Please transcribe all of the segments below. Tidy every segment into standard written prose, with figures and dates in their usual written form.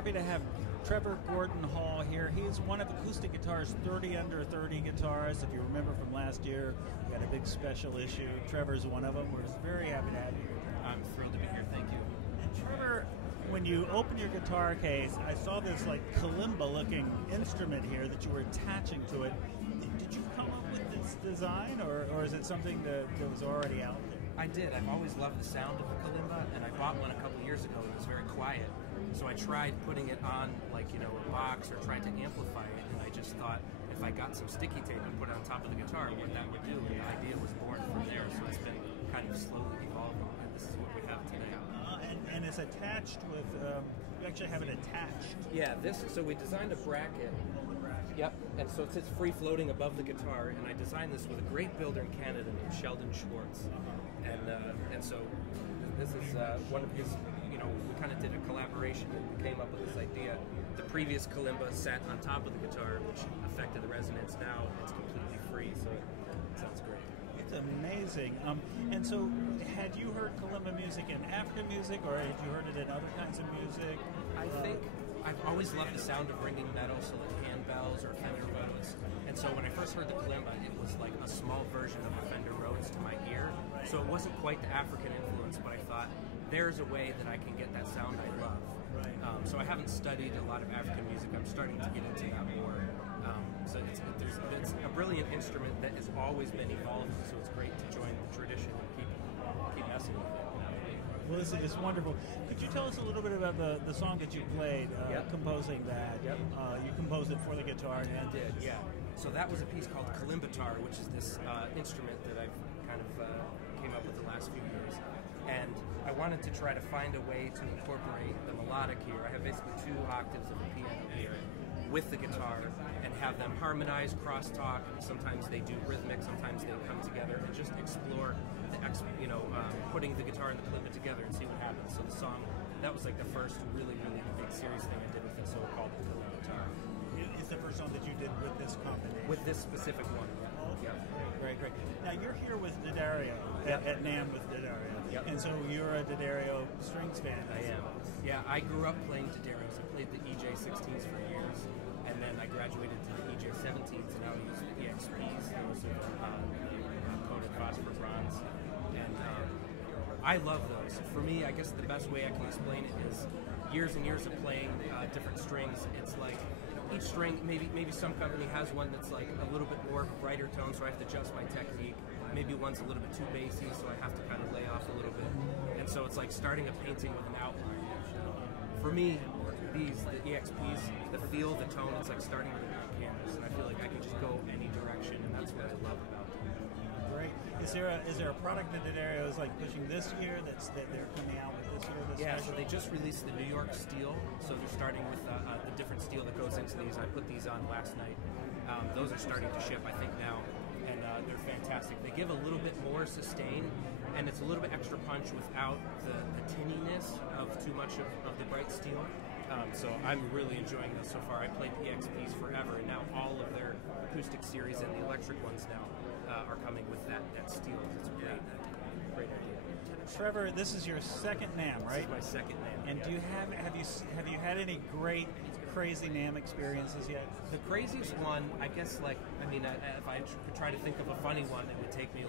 happy to have Trevor Gordon-Hall here. He's one of Acoustic Guitar's 30 under 30 guitarists. If you remember from last year, we had a big special issue. Trevor's one of them. We're very happy to have you here. I'm thrilled to be here. Thank you. And Trevor, when you open your guitar case, I saw this like kalimba-looking instrument here that you were attaching to it. Did you come up with this design, or is it something that was already out there? I did. I've always loved the sound of the kalimba, and I bought one a couple years ago. It was very quiet, so I tried putting it on, like, a box, or tried to amplify it, and I just thought if I got some sticky tape and put it on top of the guitar, what that would do, and the idea was born from there. So it's been kind of slowly evolving, and this is what we have today. And it's attached with, you actually have it attached. Yeah, so we designed a bracket. Yep, and so it sits free floating above the guitar, and I designed this with a great builder in Canada named Sheldon Schwartz. And so this is one of his, we kind of did a collaboration, and we came up with this idea. The previous kalimba sat on top of the guitar, which affected the resonance. Now it's completely free, so it sounds great. It's amazing. And so, had you heard kalimba music in African music, or had you heard it in other kinds of music? I think I've always loved the sound of ringing metal, so like handbells or Fender Rhodes. And so when I first heard the kalimba, it was like a small version of a Fender Rhodes to my ear. So it wasn't quite the African influence, but I thought there's a way that I can get that sound I love. Right. So I haven't studied a lot of African music. I'm starting to get into that more. So it's a brilliant instrument that has always been evolving. So it's great to join the tradition and keep messing with it. Well, this is wonderful. Could you tell us a little bit about the song that you played, composing that? Yep. You composed it for the guitar. I did, yeah. So that was a piece called kalimbatar, which is this instrument that I've kind of came up with the last few years. And I wanted to try to find a way to incorporate the melodic here. I have basically 2 octaves of a piano here with the guitar, and have them harmonize, crosstalk. Sometimes they do rhythmic, sometimes they come together, and just explore putting the guitar and the kalimba together and see what happens. So the song, that was like the first really, really big serious thing I did with it, so I called it kalimbatar. It's the first song that you did with this combination? With this specific one. Okay. Yeah. Great. Now you're here with D'Addario at NAMM with D'Addario. Yep. And so you're a D'Addario strings fan. I am. Yeah, I grew up playing D'Addarios. I played the EJ16s for years, and then I graduated to the EJ17s, and now I use the EXPs. Those are coated phosphor bronze. And I love those. For me, I guess the best way I can explain it is years and years of playing different strings. It's like each string, maybe some company has one that's like a little bit more brighter tone, so I have to adjust my technique. Maybe one's a little bit too bassy, so I have to kind of lay off a little bit. And so it's like starting a painting with an outline. For me, the EXPs, the feel, the tone, it's like starting with a blank canvas, and I feel like I can just go any direction, and that's what I love about them. Great. Is there a product that D'Addario is like pushing this year that they're coming out with this year? Yeah, so they just released the New York steel, so they're starting with the different steel that goes into these. I put these on last night. Those are starting to ship, I think, now, and they're fantastic. They give a little bit more sustain, and it's a little bit extra punch without the tinniness of too much of the bright steel. So I'm really enjoying this so far. I played the EXPs forever, and now all of their acoustic series and the electric ones now are coming with that steel. It's a great idea. Trevor, this is your second NAMM, right? This is my second NAMM. And do you have you had any great crazy NAMM experiences yet? The craziest one, I guess, if I could try to think of a funny one, it would take me a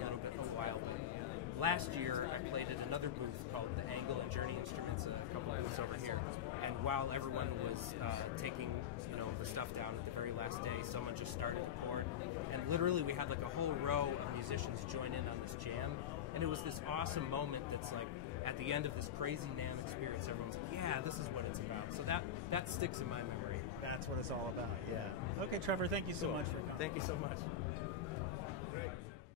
while. But last year, I played at another booth called the Angle and Journey Instruments, a couple of booths over here. And while everyone was taking, the stuff down at the very last day, someone just started a chord, and literally we had like a whole row of musicians join in on this jam, and it was this awesome moment. That's like at the end of this crazy NAMM experience, everyone's like, "Yeah, this is what it's about." So that sticks in my memory. That's what it's all about. Yeah. Okay, Trevor. Thank you so much for coming. Thank you so much.